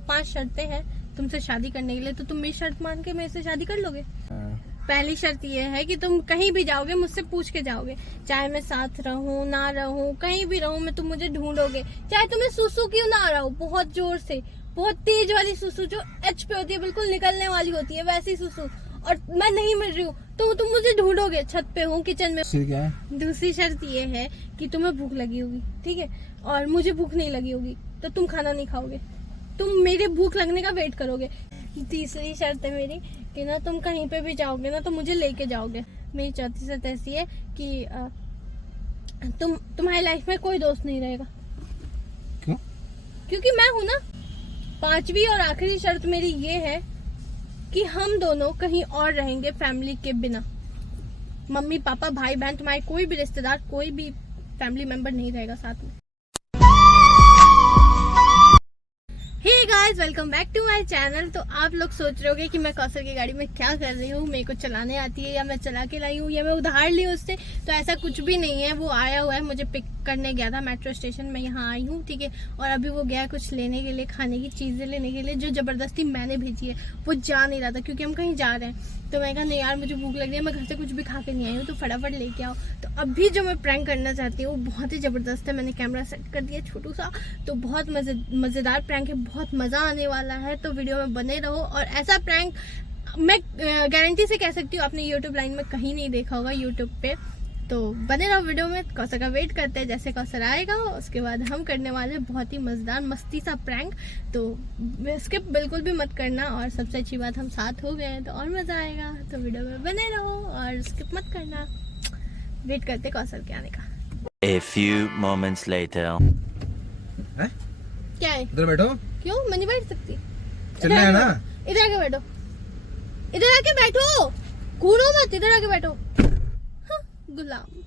5 शर्तें हैं तुमसे शादी करने के लिए, तो तुम मेरी शर्त मान के मेरे से शादी कर लोगे? पहली शर्त ये है कि तुम कहीं भी जाओगे मुझसे पूछ के जाओगे, चाहे मैं साथ रहूं ना रहूं, कहीं भी रहूं मैं, तुम मुझे ढूंढोगे, चाहे तुम्हें सुसु क्यों ना आ रहा हो, बहुत जोर से, बहुत तेज वाली सुसु जो एच पे होती है, बिल्कुल निकलने वाली होती है वैसी सुसु, और मैं नहीं मिल रही हूँ तो तुम मुझे ढूंढोगे, छत पे हूँ, किचन में। क्या है? दूसरी शर्त ये है कि तुम्हें भूख लगी होगी, ठीक है, और मुझे भूख नहीं लगी होगी, तो तुम खाना नहीं खाओगे, तुम मेरे भूख लगने का वेट करोगे। तीसरी शर्त है मेरी कि ना तुम कहीं पे भी जाओगे ना तो मुझे लेके जाओगे। मेरी चौथी शर्त ऐसी है कि तुम्हारी लाइफ में कोई दोस्त नहीं रहेगा। क्यों? क्योंकि मैं हूं ना। पांचवी और आखिरी शर्त मेरी ये है कि हम दोनों कहीं और रहेंगे फैमिली के बिना। मम्मी पापा भाई बहन तुम्हारे कोई भी रिश्तेदार, कोई भी फैमिली मेंबर नहीं रहेगा साथ में। Hey guys, welcome back to my channel. तो आप लोग सोच रहे होगे कि मैं कौसर की गाड़ी में क्या कर रही हूँ, मेरे को चलाने आती है या मैं चला के लाई हूँ या मैं उधार ली उससे। तो ऐसा कुछ भी नहीं है, वो आया हुआ है, मुझे पिक करने गया था मेट्रो स्टेशन में, यहाँ आई हूँ, ठीक है। और अभी वो गया कुछ लेने के लिए, खाने की चीजें लेने के लिए, जो जबरदस्ती मैंने भेजी है। वो जा नहीं रहा था क्योंकि हम कहीं जा रहे हैं, तो मैं कहा नहीं यार मुझे भूख लग रही है, मैं घर से कुछ भी खा के नहीं आई हूँ, तो फटाफट लेके आओ। तो अभी जो मैं प्रैंक करना चाहती हूँ वो बहुत ही जबरदस्त है। मैंने कैमरा सेट कर दिया छोटू सा, तो बहुत मजेदार प्रैंक है, बहुत मजा आने वाला है। तो वीडियो में बने रहो। और ऐसा प्रैंक मैं गारंटी से कह सकती हूँ आपने यूट्यूब लाइन में कहीं नहीं देखा होगा यूट्यूब पे। तो बने रहो वीडियो में। कौसर का वेट करते हैं, जैसे कौसर आएगा उसके बाद हम करने वाले हैं बहुत ही मजेदार मस्ती सा प्रैंक। तो स्किप बिल्कुल भी मत करना, और सबसे अच्छी बात हम साथ हो गए तो और मजा आएगा। तो वीडियो में बने रहो और स्किप मत करना। वेट करते कौसर के आने का। A few moments later. है? क्या है? इधर बैठो। क्यों? मैं नहीं बैठ सकती। चलना है ना? इधर आके बैठो, इधर आके बैठो, कूदो मत, इधर आके बैठो। हाँ, गुलाम।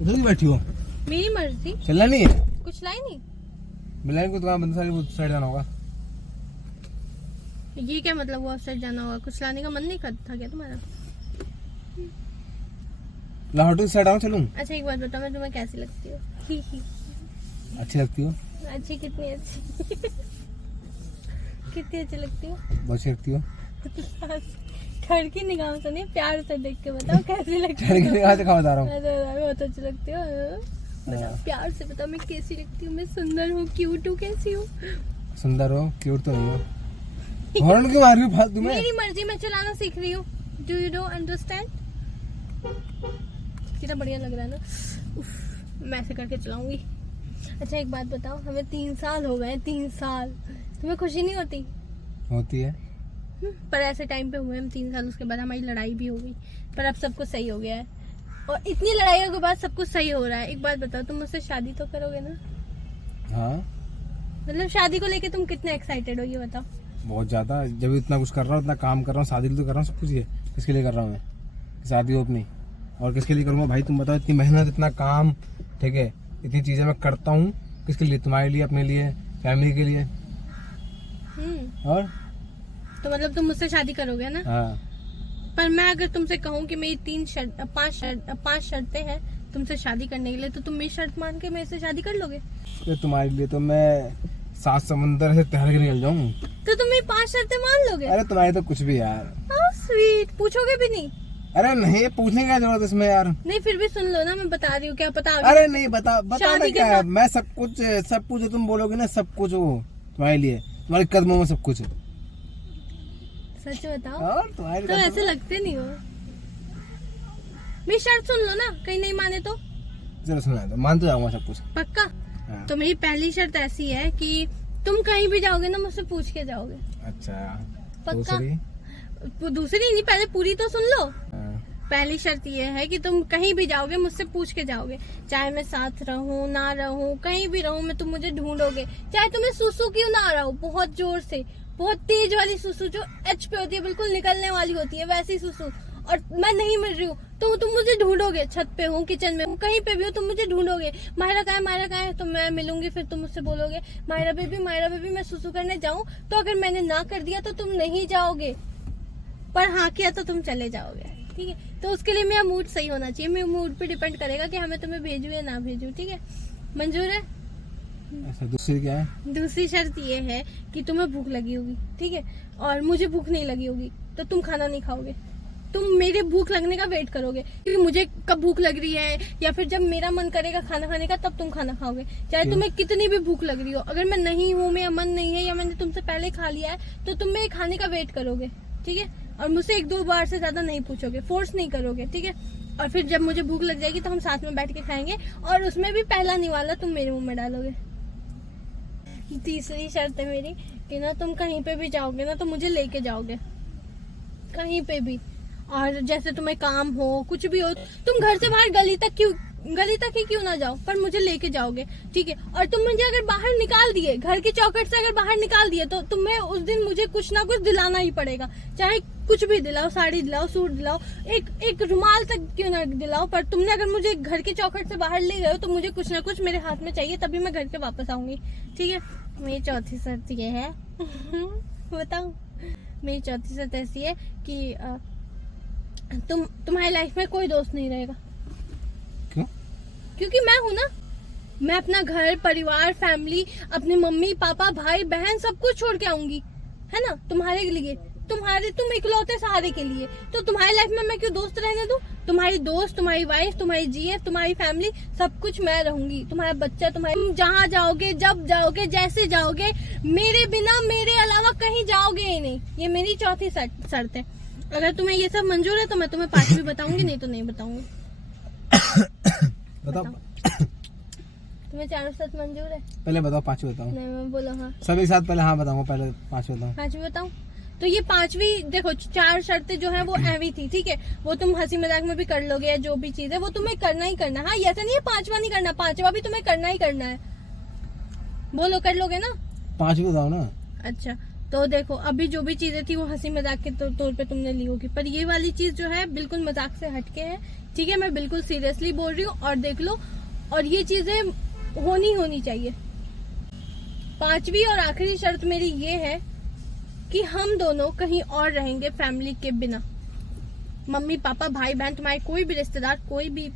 उधर ही बैठी हो? मेरी मर्जी। चलना नहीं है? कुछ लाई नहीं। मिलान को दुकान बंद, सारी वो साइड जाना होगा। ये क्या मतलब वो साइड जाना होगा? कुछ लाने का मन नहीं करता था क्या तुम्हारा? लाहौर साइड आओ, चलूं? अच्छा एक बात बताओ, मैं तुम्हें कैसी लगती हूँ? अच्छी लगती हो? अच्छी? कितनी अच्छी? कितनी अच्छी लगती हो? बहुत अच्छी लगती हो। ठड़ की निगाहों से नहीं, प्यार से देख के बताओ कैसी लगती ठड़ की निगाह से कहाँ बता रहा हूँ? बहुत अच्छी लगती हो। बताओ प्यार से बताओ मैं कैसी लगती हूँ? मैं सुंदर हूँ, क्यूट हूँ, कैसी हूँ? सुंदर हो, क्यूट तो नहीं हो। हॉर्न क्यों मार रही हो फालतू में? मेरी मर्जी, मैं चलाना सीख रही हूँ। Do you don't understand? कितना बढ़िया लग रहा है ना। उफ, मैं ऐसे करके चलाऊंगी। अच्छा एक बात बताओ, हमें 3 साल हो गए, 3 साल। तुम्हें खुशी नहीं होती? होती है। पर ऐसे टाइम पे हुए हम 3 साल, उसके बाद हमारी लड़ाई भी हो गई, पर अब सब कुछ सही हो गया है। और इतनी लड़ाइयों के बाद सब कुछ सही हो रहा है। एक बात बताओ, तुम मुझसे शादी तो करोगे ना? हाँ। मतलब शादी को लेके तुम कितने एक्साइटेड हो ये बताओ? बहुत ज्यादा। जब इतना कुछ कर रहा हूँ, इतना काम कर रहा हूँ, शादी तो कर रहा हूँ, सब कुछ। ये किसके लिए कर रहा हूँ मैं? शादी हो अपनी, और किसके लिए करूँगा भाई? तुम बताओ। इतनी मेहनत, इतना काम, ठीक है, इतनी चीजें मैं करता हूँ, किसके लिए? तुम्हारे लिए, अपने लिए, फैमिली के लिए। और तो मतलब तुम मुझसे शादी करोगे ना? हाँ। पर मैं अगर तुमसे कहूँ कि मेरी 5 शर्तें हैं तुमसे शादी करने के लिए, तो तुम मेरी शर्त मान के मेरे से शादी कर लोगे? तो तुम्हारे लिए तो मैं 7 समंदर से तैर के निकल जाऊँ। तो तुम मेरी 5 शर्तें मान लोगे? अरे तुम्हारे तो कुछ भी यार। स्वीट, पूछोगे भी नहीं? अरे नहीं, पूछने की क्या जरूरत है इसमें यार? नहीं फिर भी सुन लो ना, मैं बता रही हूँ, क्या पता। अरे नहीं, बताना शादी के क्या है? बाद- मैं सब कुछ जो तुम बोलोगे ना, सब कुछ वो तुम्हारे लिए, तुम्हारे कदमों में सब कुछ। सच बताओ। और तुम्हारे तो ऐसे लगते नहीं हो। मेरी शर्त सुन लो ना, कहीं नहीं माने तो। जरा सुना दो, मान तो जाऊंगा सब कुछ। पक्का? हाँ। तो मेरी पहली शर्त ऐसी है कि तुम कहीं भी जाओगे ना मुझसे पूछ के जाओगे। अच्छा। पक्का? दूसरी? दूसरी नहीं, पहले पूरी तो सुन लो। हाँ। पहली शर्त ये है कि तुम कहीं भी जाओगे मुझसे पूछ के जाओगे, चाहे मैं साथ रहूं ना रहूं, कहीं भी रहूं मैं, तुम मुझे ढूंढोगे, चाहे तुम्हें सुसु क्यों ना आ रहा हो, बहुत जोर से, बहुत तेज वाली सुसु जो एच पे होती है, बिल्कुल निकलने वाली होती है वैसी सुसु, और मैं नहीं मिल रही हूँ तो तुम मुझे ढूंढोगे, छत पे हूँ, किचन में हूँ, कहीं पे भी हो तुम मुझे ढूंढोगे। मायरा कहाँ है? तो मैं मिलूंगी, फिर तुम मुझसे बोलोगे मायरा बेबी मैं सुसु करने जाऊं, तो अगर मैंने ना कर दिया तो तुम नहीं जाओगे, पर हाँ किया तो तुम चले जाओगे। ठीक है। तो उसके लिए मेरा मूड सही होना चाहिए, मेरे मूड पे डिपेंड करेगा कि हमें तुम्हें भेजूं या ना भेजूं, ठीक है। मंजूर है? ऐसा दूसरी क्या है? दूसरी शर्त ये है कि तुम्हें भूख लगी होगी, ठीक है, और मुझे भूख नहीं लगी होगी, तो तुम खाना नहीं खाओगे। तुम मेरे भूख लगने का वेट करोगे, क्योंकि मुझे कब भूख लग रही है या फिर जब मेरा मन करेगा खाना खाने का तब तुम खाना खाओगे, चाहे तुम्हें कितनी भी भूख लग रही हो। अगर मैं नहीं हूँ, मेरा मन नहीं है या मैंने तुमसे पहले खा लिया है, तो तुम मेरे खाने का वेट करोगे, ठीक है, और मुझसे 1-2 बार से ज्यादा नहीं पूछोगे, फोर्स नहीं करोगे, ठीक है। और फिर जब मुझे भूख लग जाएगी तो हम साथ में बैठ के खाएंगे, और उसमें भी पहला निवाला तुम मेरे मुंह में डालोगे। तीसरी शर्त है मेरी कि ना तुम कहीं पे भी जाओगे ना तो मुझे लेके जाओगे, कहीं पे भी। और जैसे तुम्हें काम हो, कुछ भी हो, तुम घर से बाहर गली तक ही क्यों ना जाओ, पर मुझे लेके जाओगे, ठीक है। और तुम मुझे अगर बाहर निकाल दिए, घर की चौखट से अगर बाहर निकाल दिए, तो तुम्हें उस दिन मुझे कुछ ना कुछ दिलाना ही पड़ेगा, चाहे कुछ भी दिलाओ, साड़ी दिलाओ, सूट दिलाओ, एक रुमाल तक क्यों ना दिलाओ, पर तुमने अगर मुझे घर की चौखट से बाहर ले गए हो तो मुझे कुछ ना कुछ मेरे हाथ में चाहिए, तभी मैं घर के वापस आऊंगी, ठीक है। मेरी चौथी शर्त ये है बताऊं, मेरी चौथी शर्त ऐसी है कि तुम्हारी लाइफ में कोई दोस्त नहीं रहेगा। क्यों? क्योंकि मैं हूं ना, मैं अपना घर, परिवार, फैमिली, अपने मम्मी पापा, भाई बहन सब कुछ छोड़ के आऊंगी, है ना, तुम्हारे लिए, तुम इकलौते सहारे के लिए। तो तुम्हारी लाइफ में मैं क्यों दोस्त रहने दूं? तुम्हारी दोस्त, तुम्हारी वाइफ, तुम्हारी जीएफ, तुम्हारी फैमिली, सब कुछ मैं रहूंगी, तुम्हारा बच्चा, तुम जहाँ जाओगे, जब जाओगे, जैसे जाओगे, मेरे बिना, मेरे अलावा कहीं जाओगे ही नहीं। ये मेरी चौथी शर्त है। अगर तुम्हें ये सब मंजूर है तो मैं तुम्हें 5वीं बताऊंगी, नहीं तो नहीं बताऊंगी। बताओ। तुम्हें 4 शर्त मंजूर है? पहले बताओ, 5वीं बताओ। नहीं, मैं बोलो हाँ। सभी साथ पहले हाँ बताऊंगा, पहले 5वीं बताओ। 5वीं बताऊं? तो ये 5वीं देखो, 4 शर्तें जो है वो ऐवी थी, ठीक है, वो तुम हंसी मजाक में भी कर लोगे, या जो भी चीज है वो तुम्हें करना ही करना। हाँ, ऐसा नहीं है 5वां नहीं करना, 5वां भी तुम्हें करना ही करना है। बोलो, कर लोगे ना? 5वीं बताओ ना। अच्छा, तो देखो, अभी जो भी चीजें थी वो हंसी मजाक के तौर पे तुमने ली होगी, पर ये वाली चीज जो है बिल्कुल मजाक से हटके है, ठीक है, मैं बिल्कुल सीरियसली बोल रही हूँ। और देख लो, और ये चीजें होनी चाहिए। 5वीं और आखिरी शर्त मेरी ये है कि हम दोनों कहीं और रहेंगे फैमिली के बिना। मम्मी पापा, भाई बहन, तुम्हारे कोई भी रिश्तेदार, कोई भी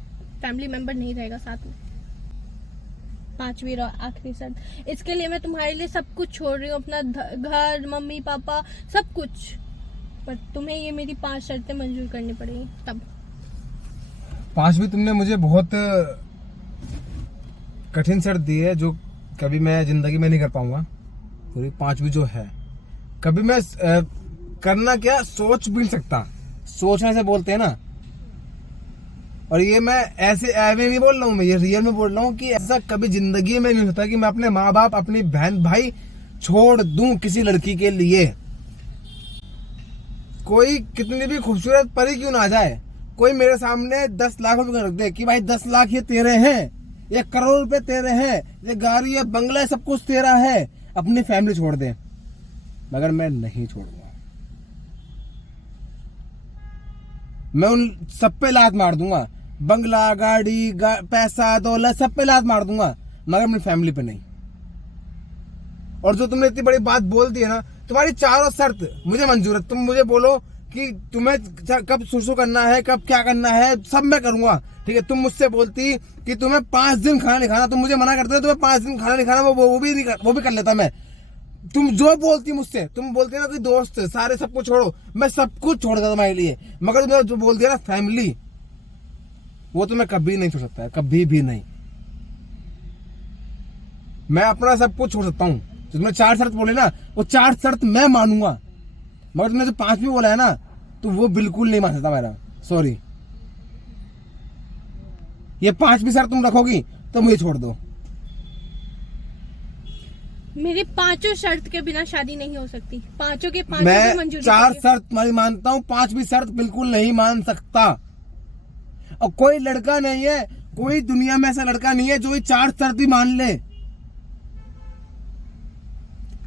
फैमिली मेंबर नहीं रहेगा साथ में। 5वीं और आखिरी शर्त, इसके लिए मैं तुम्हारे लिए सब कुछ छोड़ रही हूँ, अपना घर, मम्मी पापा, सब कुछ, पर तुम्हें ये मेरी 5 शर्तें मंजूर करनी पड़ेगी तब। 5वीं तुमने मुझे बहुत कठिन शर्त दी है, जो कभी मैं जिंदगी में नहीं कर पाऊंगा। पूरी 5वीं जो है, कभी मैं करना क्या सोच भी नहीं सकता, सोचने से बोलते हैं ना। और ये मैं ऐसे ऐवे नहीं बोल रहा हूँ, मैं ये रियल में बोल रहा हूँ कि ऐसा कभी जिंदगी में नहीं होता कि मैं अपने माँ बाप, अपनी बहन भाई छोड़ दूं किसी लड़की के लिए। कोई कितनी भी खूबसूरत परी क्यों ना आ जाए, कोई मेरे सामने 10 लाख रुपए रख दे कि भाई 10 लाख ये तेरे हैं, 1 करोड़ रुपए तेरे हैं, ये गाड़ी है, बंगला है, सब कुछ तेरा है, अपनी फैमिली छोड़ दे, मगर मैं नहीं छोड़ूंगा। मैं उन सब पे लात मार दूंगा, बंगला, गाड़ी, पैसा, दौलत, सब पे लात मार दूंगा, मगर अपनी फैमिली पे नहीं। और जो तुमने इतनी बड़ी बात बोल दी है ना, तुम्हारी 4 शर्त मुझे मंजूर है। तुम मुझे बोलो कि तुम्हें कब सुसु करना है, कब क्या करना है, सब मैं करूंगा, ठीक है। तुम मुझसे बोलती कि तुम्हें 5 दिन खाना नहीं खाना, तुम मुझे मना करते हो, तुम्हें 5 दिन खाना नहीं खाना, वो भी कर लेता मैं। तुम जो बोलती मुझसे, तुम बोलती ना कि दोस्त सारे सब कुछ छोड़ो, मैं सब कुछ छोड़ देता तुम्हारे लिए, मगर तुमने जो बोल दिया ना फैमिली, वो तो मैं कभी नहीं छोड़ सकता है, कभी भी नहीं। मैं अपना सब कुछ छोड़ सकता हूँ। जो तुमने 4 शर्त बोले ना, वो 4 शर्त मैं मानूंगा, मगर तुमने जो 5वीं बोला है ना, तो वो बिल्कुल नहीं मान सकता मेरा, सॉरी। ये 5वीं शर्त तुम रखोगी तो मुझे छोड़ दो। मेरी 5 शर्त के बिना शादी नहीं हो सकती, 5 के 5 मैं मंजूरी 4 शर्त तुम्हारी मानता हूँ, 5वीं शर्त बिल्कुल नहीं मान सकता। और कोई लड़का नहीं है, कोई दुनिया में ऐसा लड़का नहीं है जो ये 4 शर्त भी मान ले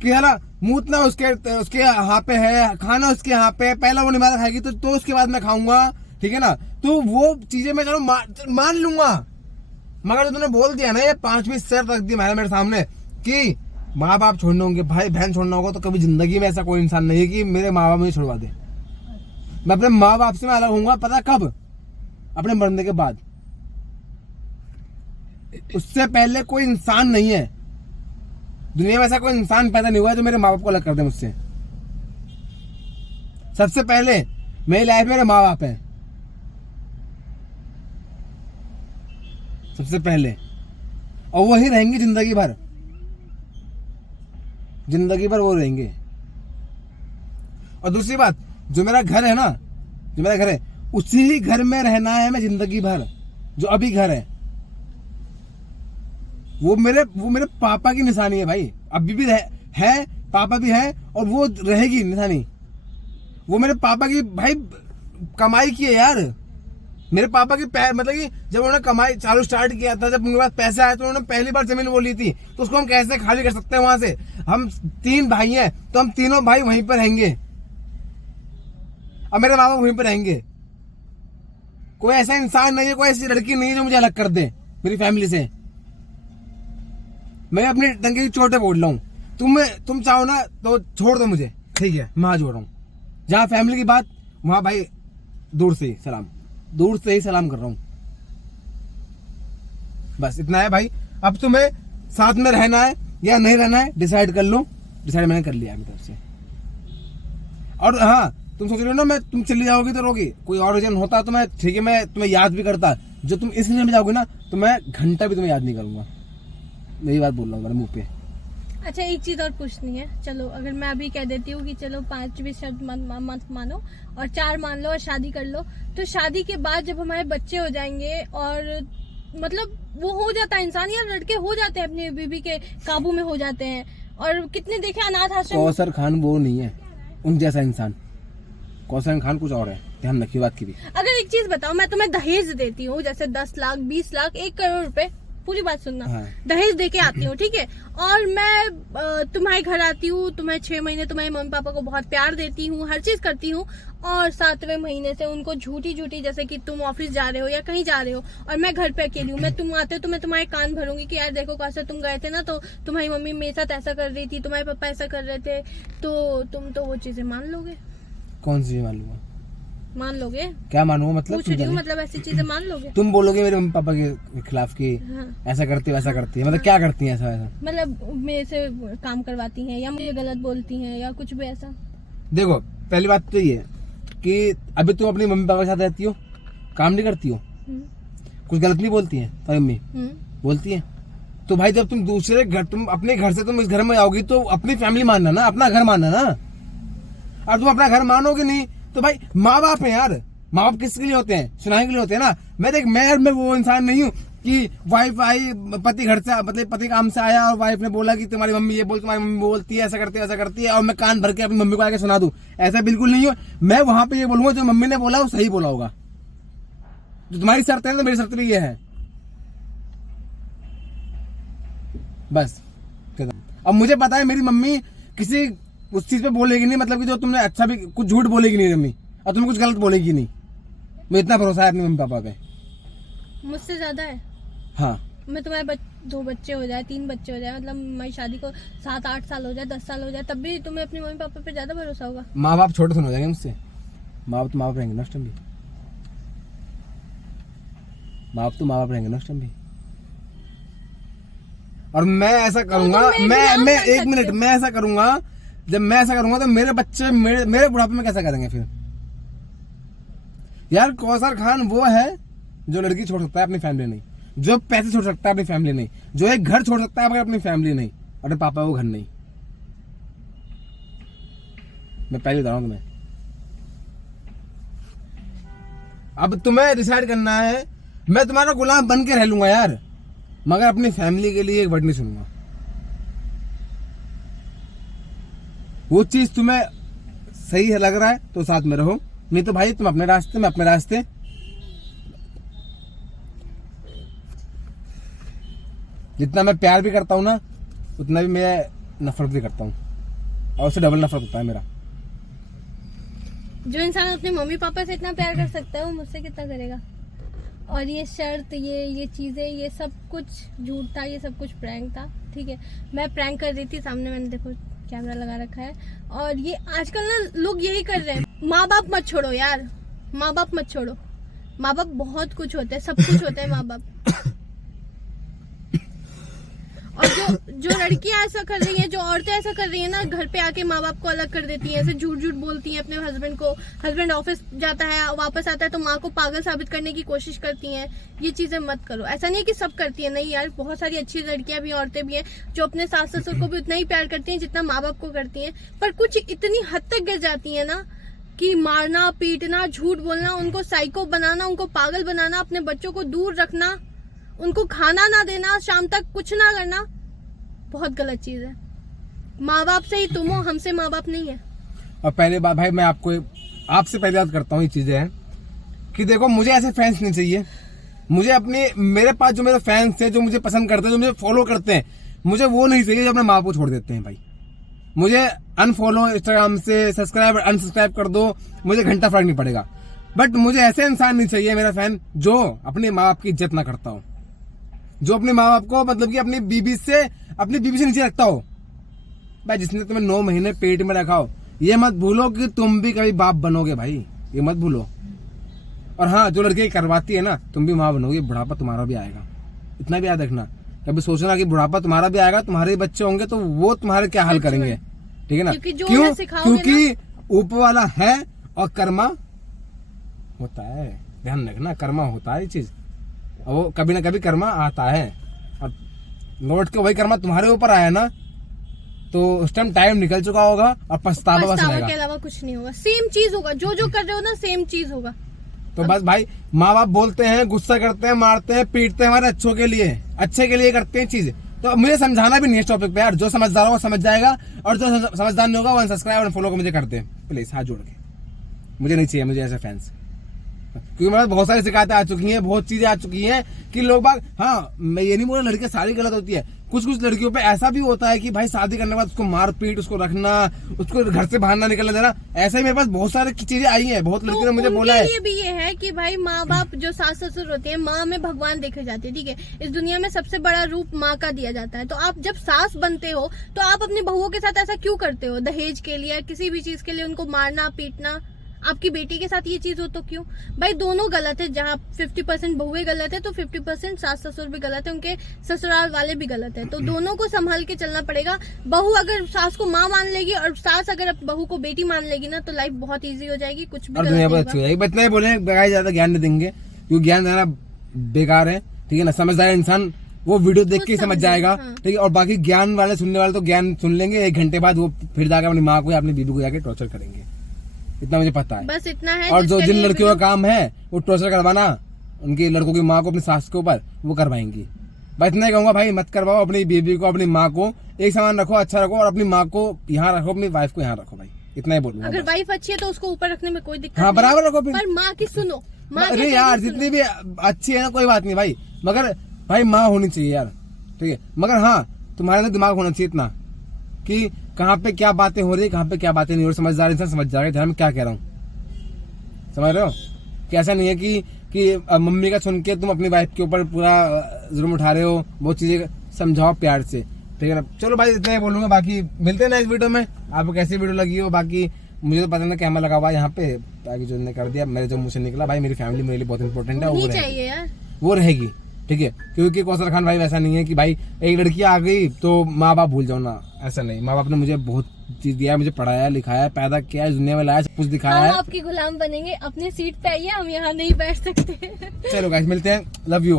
कि है मूतना उसके यहाँ पे है, खाना उसके यहाँ पे, पहला वो निवाला खाएगी तो उसके बाद मैं खाऊंगा, ठीक है ना। तो वो चीजें मैं चलो मान लूंगा, मगर तुमने बोल दिया ना ये 5वीं शर्त रख दी मेरे सामने कि माँ बाप छोड़ने होंगे, भाई बहन छोड़ना होगा, तो कभी जिंदगी में ऐसा कोई इंसान नहीं है कि मेरे माँ बाप मुझे छुड़वा दे। मैं अपने माँ बाप से मैं अलग होऊंगा, पता कब? अपने मरने के बाद। उससे पहले कोई इंसान नहीं है दुनिया में, ऐसा कोई इंसान पैदा नहीं हुआ है जो मेरे माँ बाप को अलग कर दे मुझसे। सबसे पहले मेरी लाइफ में मेरे माँ बाप हैं, सबसे पहले, और वही रहेंगे जिंदगी भर। जिंदगी भर वो रहेंगे। और दूसरी बात, जो मेरा घर है ना, जो मेरा घर है, उसी ही घर में रहना है मैं जिंदगी भर। जो अभी घर है वो मेरे पापा की निशानी है भाई। अभी भी है, पापा भी है, और वो रहेगी निशानी। वो मेरे पापा की भाई कमाई की है यार। मेरे पापा की मतलब कि जब उन्होंने कमाई चालू स्टार्ट किया था, जब उनके पास पैसे आए तो उन्होंने पहली बार जमीन वो ली थी, तो उसको हम कैसे खाली कर सकते हैं वहां से? हम 3 भाई हैं, तो हम तीनों भाई वहीं पर रहेंगे, और मेरे माँ बाप वहीं पर रहेंगे। कोई ऐसा इंसान नहीं है, कोई ऐसी लड़की नहीं है जो मुझे अलग कर दे मेरी फैमिली से। मैं अपनी टंगे की चोट पे बोल रहा हूँ। तुम चाहो ना तो छोड़ दो मुझे, ठीक है, मैं जोड़ रहा हूँ। जहाँ फैमिली की बात, वहां भाई दूर से ही सलाम कर रहा हूँ। बस इतना है भाई। अब तुम्हें साथ में रहना है या नहीं रहना है, डिसाइड कर लो। डिसाइड मैंने कर लिया अपनी तरफ से। और हाँ, तुम सोच रहे हो ना तुम चली जाओगी तो रोगी, कोई और रीजन होता तो मैं, ठीक है, मैं तुम्हें याद भी करता। जो तुम इस रीजन में जाओगे ना, तो मैं घंटा भी तुम्हें याद नहीं करूंगा। मेरी बात बोल रहा हूँ मेरे मुंह पे। अच्छा, एक चीज और पूछनी है। चलो, अगर मैं अभी कह देती हूँ कि चलो 5 भी शब्द मत मानो और 4 मान लो और शादी कर लो, तो शादी के बाद जब हमारे बच्चे हो जाएंगे और मतलब वो हो जाता है इंसान, या लड़के हो जाते हैं अपनी बीबी के काबू में हो जाते हैं, और कितने देखे अनाथ आश्रम। कौसर खान वो नहीं है उन जैसा इंसान। कौसर खान कुछ और है, ध्यान रखिए बात की भी। अगर एक चीज बताओ, मैं तुम्हें दहेज देती हूँ, जैसे 10 लाख 20 लाख 1 करोड़ रुपए, पूरी बात सुनना, हाँ। दहेज देके आती हूँ, ठीक है, और मैं तुम्हारे घर आती हूँ, तुम्हें 6 महीने तुम्हारे मम्मी पापा को बहुत प्यार देती हूँ, हर चीज करती हूँ, और 7वें महीने से उनको झूठी जैसे कि तुम ऑफिस जा रहे हो या कहीं जा रहे हो और मैं घर पे अकेली हूँ, मैं तुम आते हो तो मैं तुम्हारे कान भरूंगी कि यार देखो कैसे तुम गए थे ना, तो तुम्हारी मम्मी मेरे साथ ऐसा कर रही थी, तुम्हारे पापा ऐसा कर रहे थे, तो तुम तो वो चीजें मान लोगे? कौन सी मालूम? मान लोगे? क्या मानूंगा मतलब? पूछ रही हूँ, मतलब ऐसी चीजें मान लोगे? तुम बोलोगे मेरे मम्मी पापा के खिलाफ की हाँ। ऐसा करती है वैसा करती है, मतलब क्या करती है? ऐसा मतलब मेरे से काम करवाती हैं या मुझे गलत बोलती हैं या कुछ भी ऐसा? देखो, पहली बात तो ये कि अभी तुम अपनी मम्मी पापा के साथ रहती हो, काम नहीं करती हो, कुछ गलत नहीं बोलती है तो मम्मी बोलती है, तो भाई जब तुम दूसरे घर, तुम अपने घर से तुम इस घर में आओगी तो अपनी फैमिली मानना ना, अपना घर मानना ना। और तुम अपना घर मानोगे नहीं तो भाई माँ बाप है यार। माँ बाप किसके लिए होते हैं? सुनाने के लिए होते हैं ना। मैं वो इंसान नहीं हूँ कि वाइफ आई, पति घर से, मतलब पति काम से आया और वाइफ ने बोला कि तुम्हारी मम्मी ये बोल, तुम्हारी मम्मी बोलती है, ऐसा करती है वैसा करती है, और मैं कान भर के अपनी मम्मी को आके सुना दूं। ऐसा बिल्कुल नहीं हो। मैं वहां पे ये बोलूंगा जो मम्मी ने बोला वो सही बोला होगा। जो तुम्हारी शर्त है तो मेरी शर्त भी ये है, बस। अब मुझे पता है मेरी मम्मी किसी उस चीज पे बोलेगी नहीं, मतलब कि जो तुमने अच्छा भी, कुछ झूठ बोलेगी नहीं मम्मी, और तुम्हें कुछ गलत बोलेगी नहीं। मुझे इतना भरोसा है अपने मम्मी पापा पे। मुझसे ज्यादा है? हाँ। मैं तुम्हारे 2 बच्चे हो जाए, 3 बच्चे हो जाए, मतलब हमारी शादी को 7-8 साल हो जाए, 10 साल हो जाए, तब भी तुम्हें अपने मम्मी पापा पे ज्यादा भरोसा होगा? माँ बाप छोटे सुन हो जाएंगे मुझसे। माँ बाप तो माँ बाप रहेंगे ना उस टाइम भी। माँ बाप तो माँ बाप रहेंगे ना उस टाइम भी। और मैं ऐसा करूंगा, मैं 1 मिनट, मैं ऐसा करूंगा, जब मैं ऐसा करूंगा तो मेरे बच्चे मेरे बुढ़ापे में कैसा करेंगे फिर? यार कौसर खान वो है जो लड़की छोड़ सकता है, अपनी फैमिली नहीं। जो पैसे छोड़ सकता है, अपनी फैमिली नहीं। जो एक घर छोड़ सकता है, मगर अपनी फैमिली नहीं। और पापा वो घर नहीं। मैं पहले बता रहा हूं तुम्हें। अब तुम्हें डिसाइड करना है। मैं तुम्हारा गुलाम बन के रह लूंगा यार, मगर अपनी फैमिली के लिए एक वर्ड नहीं सुनूंगा। वो चीज तुम्हें सही लग रहा है तो साथ में रहो, नहीं तो भाई तुम अपने रास्ते, मैं अपने रास्ते। जितना मैं प्यार भी करता हूं ना, उतना भी मैं नफरत भी करता हूं, और उससे डबल नफरत होता है मेरा। जो इंसान अपने मम्मी पापा से इतना प्यार कर सकता है वो मुझसे कितना करेगा? और ये शर्त, ये चीजें, ये सब कुछ झूठ था, ये सब कुछ प्रैंक था, ठीक है। मैं प्रैंक कर रही थी, सामने मैंने देखो कैमरा लगा रखा है। और ये आजकल ना लोग यही कर रहे हैं, माँ बाप मत छोड़ो यार, माँ बाप मत छोड़ो। माँ बाप बहुत कुछ होते हैं, सब कुछ होता है माँ बाप। और जो लड़कियां ऐसा कर रही हैं, जो औरतें ऐसा कर रही हैं ना, घर पे आके माँ बाप को अलग कर देती हैं, ऐसे झूठ झूठ बोलती हैं अपने हस्बैंड को। हस्बैंड ऑफिस जाता है, वापस आता है तो माँ को पागल साबित करने की कोशिश करती हैं। ये चीजें मत करो। ऐसा नहीं है कि सब करती है, नहीं यार, बहुत सारी अच्छी लड़कियां भी, औरतें भी हैं जो अपने सास ससुर को भी उतना ही प्यार करती हैं जितना माँ बाप को करती हैं। पर कुछ इतनी हद तक गिर जाती है ना कि मारना, पीटना, झूठ बोलना, उनको साइको बनाना, उनको पागल बनाना, अपने बच्चों को दूर रखना, उनको खाना ना देना, शाम तक कुछ ना करना, बहुत गलत चीज है। माँ बाप से ही तुम हो, हमसे माँ बाप नहीं है। और पहले बात भाई, मैं आपसे पहले याद करता हूँ ये चीजें हैं कि देखो, मुझे ऐसे फैंस नहीं चाहिए। मुझे अपने, मेरे पास जो मेरे फैंस हैं, जो मुझे पसंद करते हैं, जो मुझे फॉलो करते हैं, मुझे वो नहीं चाहिए जो अपने माँ बाप को छोड़ देते हैं भाई। मुझे अनफॉलो इंस्टाग्राम से, सब्सक्राइब अनसब्सक्राइब कर दो, मुझे घंटा फर्क नहीं पड़ेगा। बट मुझे ऐसे इंसान नहीं चाहिए मेरा फैन जो अपने माँ बाप की इज्जत ना करता हो, जो अपने माँ बाप को मतलब कि अपनी बीबी से नीचे रखता हो। भाई जिसने तुम्हें 9 महीने पेट में रखा हो, ये मत भूलो कि तुम भी कभी बाप बनोगे भाई, ये मत भूलो। और हाँ, जो लड़की करवाती है ना, तुम भी माँ बनोगे, बुढ़ापा तुम्हारा भी आएगा, इतना भी याद रखना। कभी सोचना कि बुढ़ापा तुम्हारा भी आएगा, तुम्हारे बच्चे होंगे तो वो तुम्हारे क्या हाल करेंगे, ठीक है ना? क्योंकि ऊपर वाला है और कर्मा होता है, ध्यान रखना, कर्मा होता है ये चीज, और वो कभी ना कभी कर्मा आता है। और लौट के वही कर्मा तुम्हारे ऊपर आया ना, तो उस टाइम टाइम निकल चुका होगा और पछतावा के अलावा कुछ नहीं होगा। सेम चीज होगा, जो जो कर रहे हो ना, सेम चीज होगा। तो बस भाई, माँ बाप बोलते हैं, गुस्सा करते हैं, मारते हैं, पीटते हैं, हमारे अच्छे के लिए करते हैं चीज। तो मुझे समझाना भी नहीं है इस टॉपिक पे यार। जो समझदार होगा समझ जाएगा, और जो समझदार नहीं होगा वो अनसब्सक्राइब और फॉलो को मुझे कर दे प्लीज, हाथ जोड़ के। मुझे नहीं चाहिए, मुझे ऐसे फैंस, क्योंकि मेरे बहुत सारी शिकायतें आ चुकी हैं, बहुत चीजें आ चुकी हैं कि लोग बाग, हाँ मैं ये नहीं बोल रहा लड़कियां सारी गलत होती है, कुछ लड़कियों पे ऐसा भी होता है कि भाई शादी करने के बाद उसको मार पीट, उसको रखना, उसको घर से बाहर ना निकलने देना। ऐसा ही मेरे पास बहुत सारी चीजें आई हैं, बहुत लड़कियों ने मुझे बोला है। ये भी ये है कि भाई माँ बाप जो सास ससुर होते हैं, माँ में भगवान देखे जाते हैं, ठीक है? इस दुनिया में सबसे बड़ा रूप माँ का दिया जाता है। तो आप जब सास बनते हो तो आप अपनी बहुओं के साथ ऐसा क्यों करते हो? दहेज के लिए, किसी भी चीज के लिए उनको मारना पीटना। आपकी बेटी के साथ ये चीज हो तो क्यों? भाई दोनों गलत है। जहाँ 50% बहुएं गलत है तो 50% सास ससुर भी गलत है, उनके ससुराल वाले भी गलत है। तो दोनों को संभाल के चलना पड़ेगा। बहू अगर सास को माँ मान लेगी और सास अगर बहू को बेटी मान लेगी ना, तो लाइफ बहुत ईजी हो जाएगी, कुछ भी गलत नहीं होगा। इतना ही बोले, ज्यादा ज्ञान नहीं देंगे क्योंकि ज्ञान देना बेकार है, ठीक है ना? समझदार इंसान वो वीडियो देख के समझ जाएगा, ठीक है? और बाकी ज्ञान वाले सुनने वाले तो ज्ञान सुन लेंगे, 1 घंटे बाद वो फिर जाकर अपनी माँ को या अपनी बीबी को जाके टॉर्चर करेंगे, इतना मुझे पता है। बस इतना है। और जिन लड़कियों का काम है वो टॉर्चर करवाना उनकी लड़कों की माँ को, अपनी सास के ऊपर, वो करवाएंगी। बस इतना ही कहूंगा भाई, मत करवाओ। अपनी बीबी को, अपनी माँ को एक समान रखो, अच्छा रखो, और अपनी माँ को यहाँ रखो, अपनी वाइफ को यहाँ रखो भाई, इतना ही बोलूंगा। अगर वाइफ अच्छी है तो उसको ऊपर रखने में कोई दिक्कत हाँ, बराबर रखो। पर माँ की सुनो, अरे यार जितनी भी अच्छी है ना, कोई बात नहीं भाई, मगर भाई माँ होनी चाहिए यार, ठीक है? मगर हाँ, तुम्हारे अंदर दिमाग होना चाहिए इतना कि कहाँ पे क्या बातें हो रही है, कहाँ पे क्या बातें नहीं हो रही। समझदार इंसान समझ जाएगा ध्यान में क्या कह रहा हूँ, समझ रहे हो? कि ऐसा नहीं है कि मम्मी का सुन के तुम अपनी वाइफ के ऊपर पूरा जुर्म उठा रहे हो। बहुत चीजें समझाओ प्यार से, ठीक है ना? चलो भाई, इतना ही बोलूंगा। बाकी मिलते हैं नेक्स्ट वीडियो में। आपको कैसी वीडियो लगी हो, बाकी मुझे तो पता नहीं कैमरा लगा हुआ है यहाँ पे, बाकी जो ने कर दिया, मेरे जो मुंह से निकला भाई, मेरी फैमिली मेरे लिए बहुत इंपॉर्टेंट है, वो रहेगी, ठीक है? क्योंकि कौशल खान भाई वैसा नहीं है कि भाई एक लड़की आ गई तो माँ बाप भूल जाओ ना, ऐसा नहीं। माँ बाप ने मुझे बहुत चीज दिया है, मुझे पढ़ाया, लिखाया, पैदा किया, दुनिया में लाया, सब कुछ दिखाया है। आपकी गुलाम बनेंगे, अपनी सीट पे आइए, हम यहाँ नहीं बैठ सकते। चलो गाइस, मिलते हैं, लव यू।